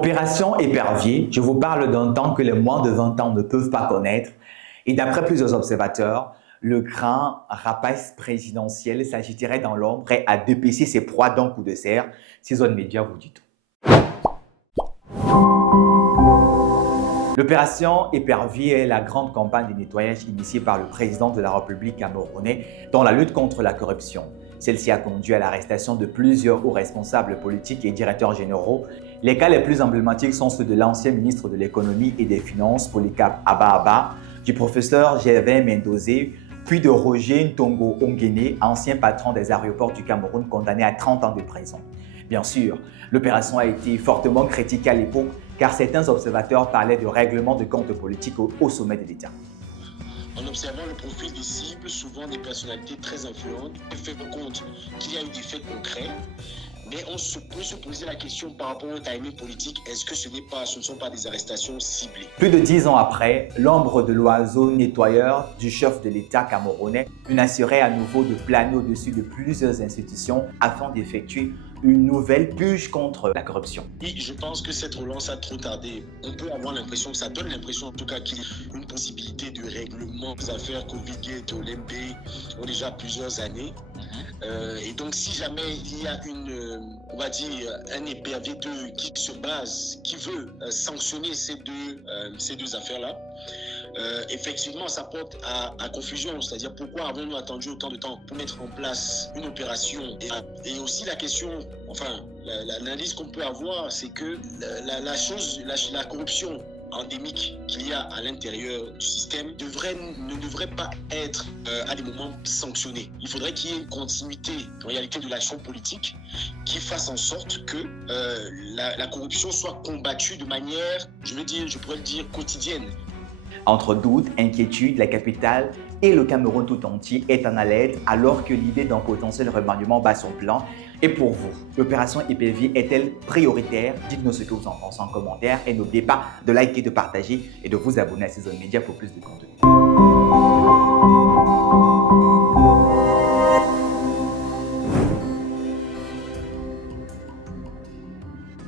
Opération Épervier, je vous parle d'un temps que les moins de 20 ans ne peuvent pas connaître. Et d'après plusieurs observateurs, le grand rapace présidentiel s'agiterait dans l'ombre, prêt à dépecer ses proies d'un coup de serre. Season Media vous dit tout. L'opération Épervier est la grande campagne de nettoyage initiée par le président de la République camerounais dans la lutte contre la corruption. Celle-ci a conduit à l'arrestation de plusieurs hauts responsables politiques et directeurs généraux. Les cas les plus emblématiques sont ceux de l'ancien ministre de l'économie et des finances, Polycarpe Abba, du professeur Gervais Mendozé, puis de Roger Ntongo Ongene, ancien patron des aéroports du Cameroun condamné à 30 ans de prison. Bien sûr, l'opération a été fortement critiquée à l'époque car certains observateurs parlaient de règlement de comptes politiques au sommet de l'État. En observant le profil des cibles, souvent des personnalités très influentes, on fait compte qu'il y a eu des faits concrets, mais on peut se poser la question par rapport au timing politique, est-ce que ce ne sont pas des arrestations ciblées? Plus de 10 ans après, l'ombre de l'oiseau nettoyeur du chef de l'État camerounais menacerait à nouveau de planer au-dessus de plusieurs institutions afin d'effectuer une nouvelle purge contre la corruption. Et je pense que cette relance a trop tardé. On peut avoir l'impression, ça donne l'impression en tout cas qu'il y a une possibilité de règlement des affaires Covid-Gate au LMB ont déjà plusieurs années. Et donc si jamais il y a on va dire, un Épervier qui se base, qui veut sanctionner ces deux affaires-là, effectivement, ça porte à confusion. C'est-à-dire, pourquoi avons-nous attendu autant de temps pour mettre en place une opération? Et aussi la question, enfin, l'analyse qu'on peut avoir, c'est que la corruption endémique qu'il y a à l'intérieur du système ne devrait pas être à des moments sanctionnée. Il faudrait qu'il y ait une continuité en réalité de l'action politique qui fasse en sorte que la corruption soit combattue de manière, je pourrais le dire, quotidienne. Entre doute, inquiétude, la capitale et le Cameroun tout entier est en alerte alors que l'idée d'un potentiel remaniement bat son plan. Et pour vous, l'opération Épervier est-elle prioritaire? Dites-nous ce que vous en pensez en commentaire et n'oubliez pas de liker, de partager et de vous abonner à Season Media pour plus de contenu.